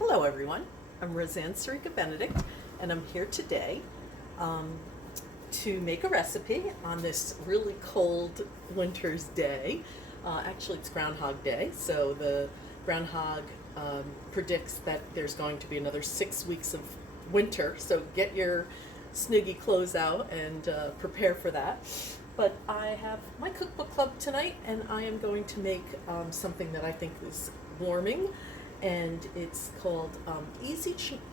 Hello everyone, I'm Roseann Sarica Benedict and I'm here today um, to make a recipe on this really cold winter's day. Actually it's Groundhog Day, so the groundhog predicts that there's going to be another 6 weeks of winter, so get your snuggy clothes out and prepare for that. But I have my cookbook club tonight and I am going to make something that I think is warming, and it's called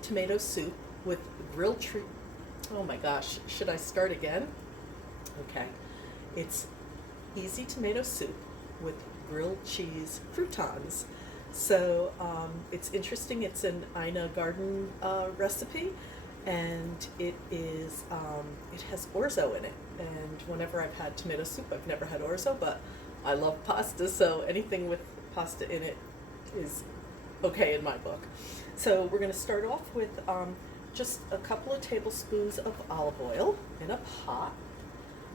tomato soup with grilled tree. Oh my gosh, should I start again? Okay, it's easy tomato soup with grilled cheese croutons. So it's interesting. It's an Ina Garden recipe, and it has orzo in it. And whenever I've had tomato soup, I've never had orzo, but I love pasta, so anything with pasta in it is okay in my book. So we're going to start off with just a couple of tablespoons of olive oil in a pot,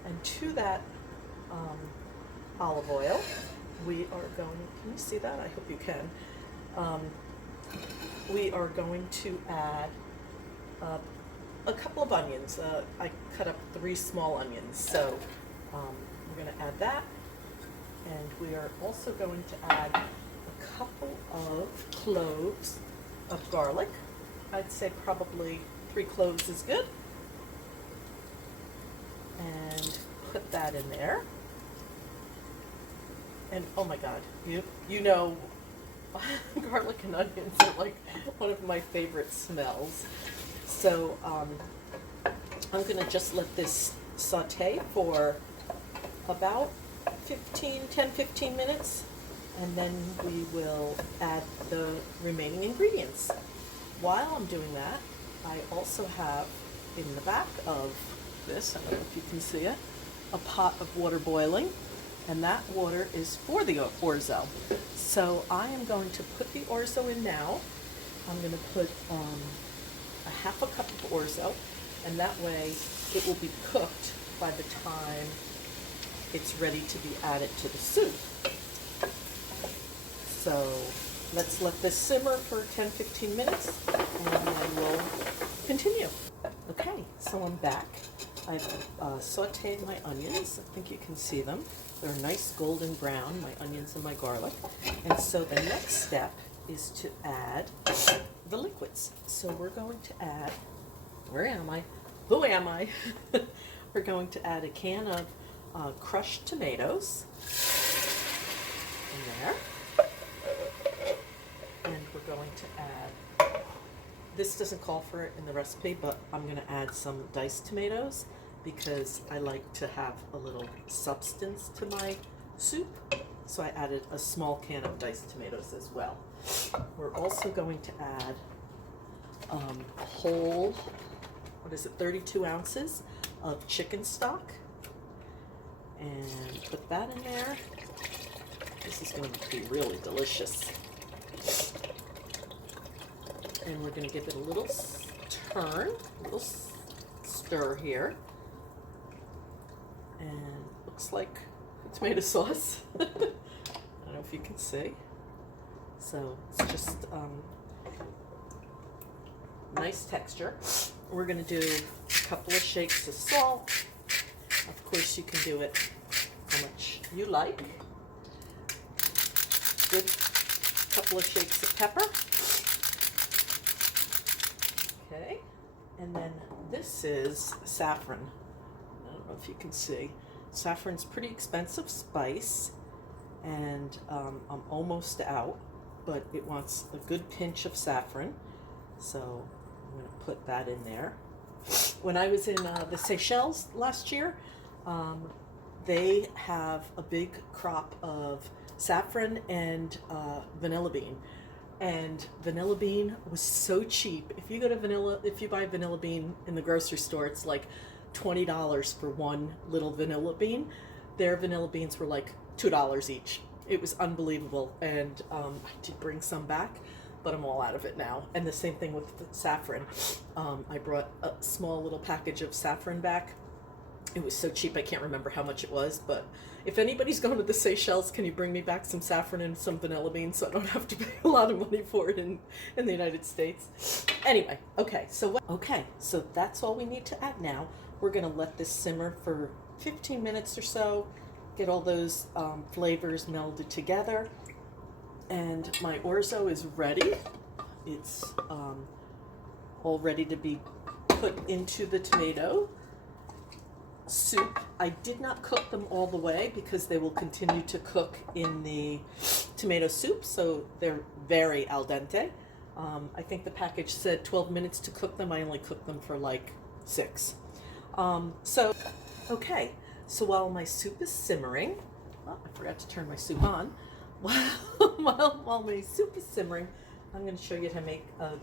and to that olive oil we are going, can you see that? I hope you can. We are going to add a couple of onions. I cut up 3 small onions, so we're going to add that, and we are also going to add a couple of cloves of garlic. I'd say probably 3 cloves is good, and put that in there. And oh my God, you know, garlic and onions are like one of my favorite smells. So I'm gonna just let this saute for about 10-15 minutes, and then we will add the remaining ingredients. While I'm doing that, I also have in the back of this, I don't know if you can see it, a pot of water boiling, and that water is for the orzo. So I am going to put the orzo in now. I'm going to put a half a cup of orzo, and that way it will be cooked by the time it's ready to be added to the soup. So let's let this simmer for 10-15 minutes, and then we'll continue. Okay, so I'm back. I've sauteed my onions. I think you can see them. They're nice golden brown, my onions and my garlic. And so the next step is to add the liquids. So we're going to add, where am I? Who am I? We're going to add a can of crushed tomatoes in there. And we're going to add, this doesn't call for it in the recipe, but I'm going to add some diced tomatoes because I like to have a little substance to my soup. So I added a small can of diced tomatoes as well. We're also going to add a whole, 32 ounces of chicken stock, and put that in there. This is going to be really delicious. And we're going to give it a little turn, a little stir here. And looks like tomato sauce. I don't know if you can see. So it's just nice texture. We're going to do a couple of shakes of salt. Of course, you can do it how much you like. Good couple of shakes of pepper. Okay, and then this is saffron. I don't know if you can see. Saffron's pretty expensive spice, and I'm almost out, but it wants a good pinch of saffron, so I'm going to put that in there. When I was in the Seychelles last year, they have a big crop of saffron and vanilla bean. And vanilla bean was so cheap. If you buy vanilla bean in the grocery store, it's like $20 for one little vanilla bean. Their vanilla beans were like $2 each. It was unbelievable, and I did bring some back, but I'm all out of it now. And the same thing with the saffron. I brought a small little package of saffron back, It was so cheap, I can't remember how much it was, but if anybody's going to the Seychelles, can you bring me back some saffron and some vanilla beans so I don't have to pay a lot of money for it in the United States? Anyway, okay, so that's all we need to add now. We're gonna let this simmer for 15 minutes or so, get all those flavors melded together. And my orzo is ready. It's all ready to be put into the tomato soup. I did not cook them all the way because they will continue to cook in the tomato soup, so they're very al dente. I think the package said 12 minutes to cook them. I only cooked them for like 6. Okay, so while my soup is simmering, well, I forgot to turn my soup on. While my soup is simmering, I'm going to show you how to make a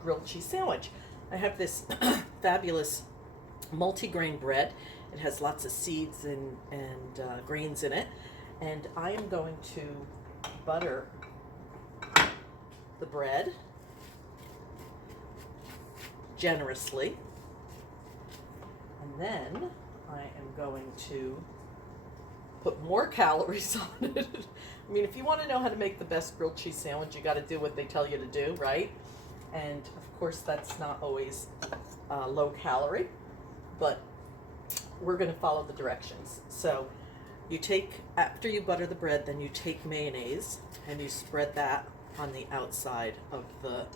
grilled cheese sandwich. I have this fabulous multi-grain bread. It has lots of seeds and grains in it, and I am going to butter the bread generously, and then I am going to put more calories on it. I mean, if you want to know how to make the best grilled cheese sandwich, you got to do what they tell you to do, right? And of course, that's not always low calorie, but we're going to follow the directions. So you take, after you butter the bread, then you take mayonnaise and you spread that on the outside of the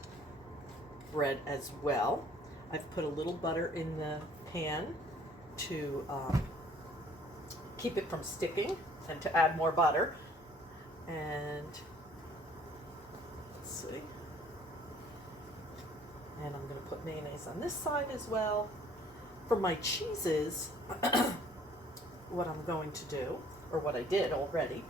bread as well. I've put a little butter in the pan to keep it from sticking and to add more butter. And let's see. And I'm going to put mayonnaise on this side as well. For my cheeses, what I'm going to do, or what I did already,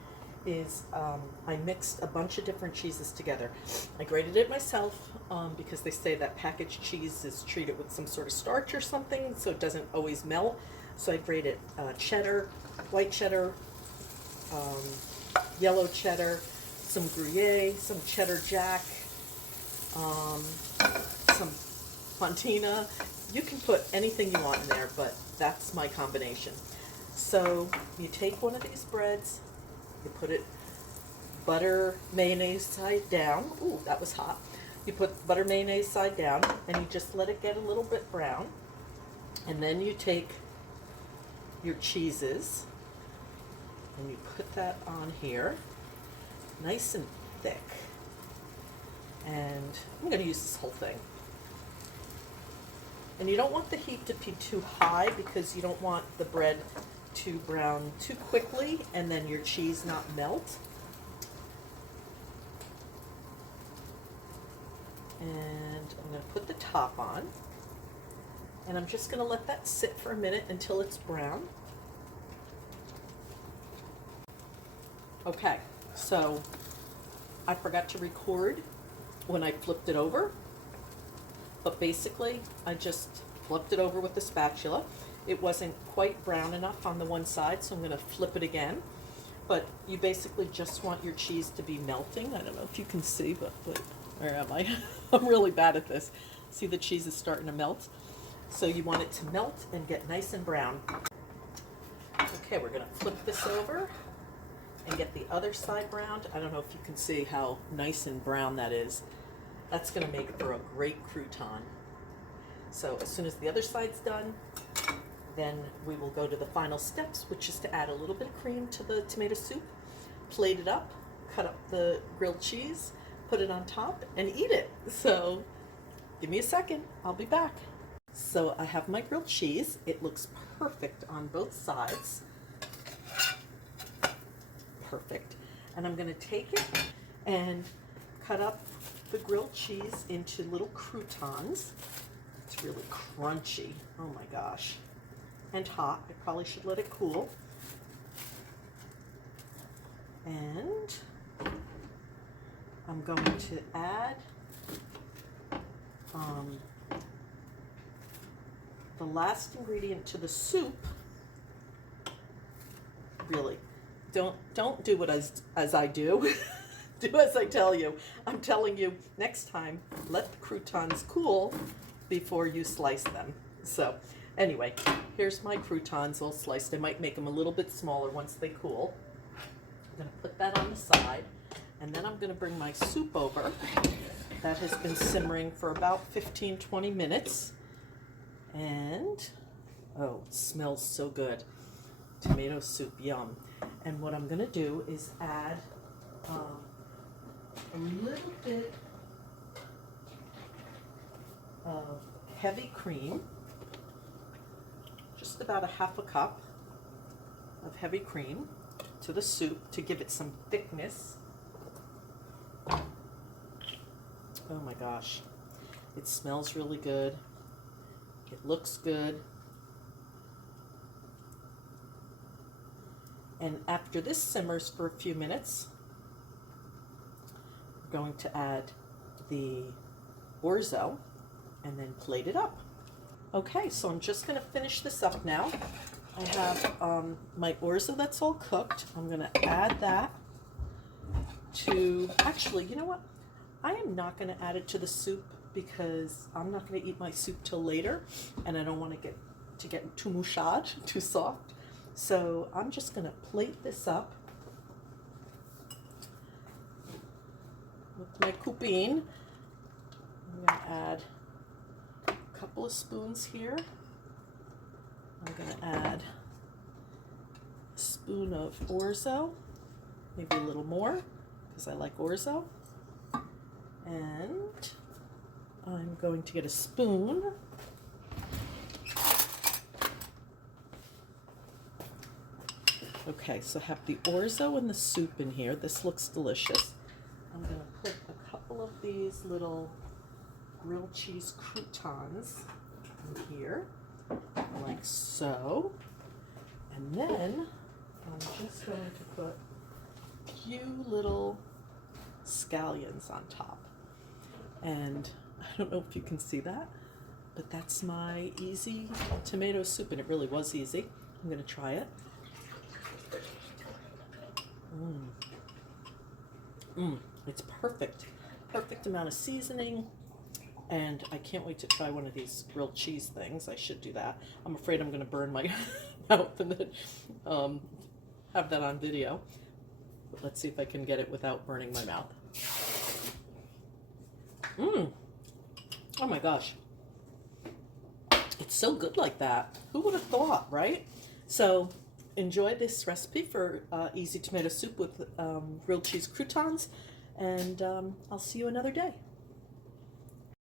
is I mixed a bunch of different cheeses together. I grated it myself because they say that packaged cheese is treated with some sort of starch or something, so it doesn't always melt. So I grated cheddar, white cheddar, yellow cheddar, some Gruyere, some cheddar jack, some fontina. You can put anything you want in there, but that's my combination. So you take one of these breads, you put it butter mayonnaise side down. Ooh, that was hot. You put butter mayonnaise side down and you just let it get a little bit brown. And then you take your cheeses and you put that on here, nice and thick. And I'm going to use this whole thing. And you don't want the heat to be too high because you don't want the bread to brown too quickly and then your cheese not melt. And I'm going to put the top on. And I'm just going to let that sit for a minute until it's brown. Okay, so I forgot to record when I flipped it over. But basically, I just flipped it over with the spatula. It wasn't quite brown enough on the one side, so I'm going to flip it again. But you basically just want your cheese to be melting. I don't know if you can see, but where am I? I'm really bad at this. See, the cheese is starting to melt. So you want it to melt and get nice and brown. Okay, we're going to flip this over and get the other side browned. I don't know if you can see how nice and brown that is. That's going to make for a great crouton. So as soon as the other side's done, then we will go to the final steps, which is to add a little bit of cream to the tomato soup, plate it up, cut up the grilled cheese, put it on top, and eat it. So give me a second, I'll be back. So I have my grilled cheese. It looks perfect on both sides. Perfect. And I'm going to take it and cut up the grilled cheese into little croutons. It's really crunchy. Oh my gosh. And hot. I probably should let it cool. And I'm going to add the last ingredient to the soup. Really, don't do what as I do. Do as I tell you. I'm telling you, next time, let the croutons cool before you slice them. So Anyway, here's my croutons all sliced. I might make them a little bit smaller once they cool. I'm going to put that on the side, and then I'm going to bring my soup over. That has been simmering for about 15-20 minutes. And, oh, it smells so good. Tomato soup, yum. And what I'm going to do is add a little bit of heavy cream, just about a half a cup of heavy cream to the soup to give it some thickness. Oh my gosh, it smells really good. It looks good. And after this simmers for a few minutes, we're going to add the orzo and then plate it up. Okay, so I'm just going to finish this up now. I have my orzo that's all cooked. I'm going to add that to, actually, you know what? I am not going to add it to the soup because I'm not going to eat my soup till later, and I don't want to get too mouchad, too soft. So I'm just going to plate this up with my coupine. I'm going to add a couple of spoons here. I'm going to add a spoon of orzo, maybe a little more because I like orzo. And I'm going to get a spoon. Okay, so I have the orzo and the soup in here. This looks delicious. I'm going to put a couple of these little grilled cheese croutons in here, like so. And then I'm just going to put a few little scallions on top. And I don't know if you can see that, but that's my easy tomato soup, and it really was easy. I'm going to try it. It's perfect. Perfect amount of seasoning, and I can't wait to try one of these grilled cheese things. I should do that. I'm afraid I'm going to burn my mouth and then have that on video. But let's see if I can get it without burning my mouth. Oh my gosh. It's so good like that. Who would have thought, right? So enjoy this recipe for easy tomato soup with grilled cheese croutons, and I'll see you another day.